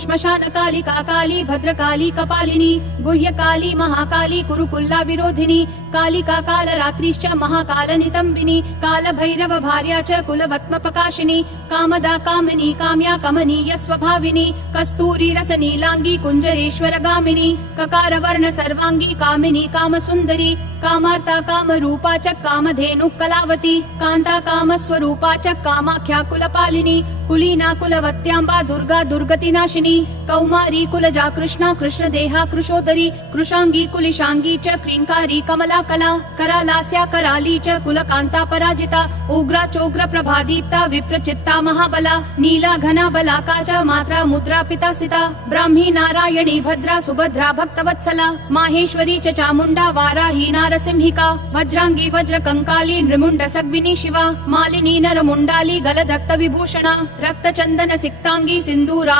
श्मशानकालिका काली भद्रकाली कपालिनी गुह्यकाली महाकाली कुरुकुल्ला विरोधिनी कालिका कालरात्रिश्च महाकालनितम्बिनी कालभैरव भार्या च कुलवत्मपकाशिनी कामदा कामिनी काम्या कमनीय स्वभाविनी कस्तूरी रसनीलांगी कुञ्जरेश्वरगामिनी ककारवर्ण सर्वांगी कामिनी कामसुन्दरी कामार्ता कामरूपा च कामधेनु कलावती कान्ता कामस्वरूपा च कामाख्या कुलपालिनी कुलीना कुलवत्यांबा दुर्गा दुर्गतिनाशिनी कौमारी कुलजा कृष्णा कृष्णदेहा कृशोदरी कृशांगी कुलिशांगी च क्रींकारी कमला कला करालास्या कराली च कुलकांता पराजिता उग्रा चोग्र प्रभादीप्ता विप्रचित्ता महाबला नीला घना बलाका च मात्रा मुद्रा पितासिता ब्राह्मी नारायणी भद्रा सुभद्रा भक्तवत्सला माहेश्वरी च चामुंडा वाराही नारसिंहिका वज्रांगी वज्र कंकाली नृमुंड सग्विनी शिवा मालिनी नरमुंडाली गलद रक्त विभूषणा रक्त चंदन सिक्तांगी सिंदूरा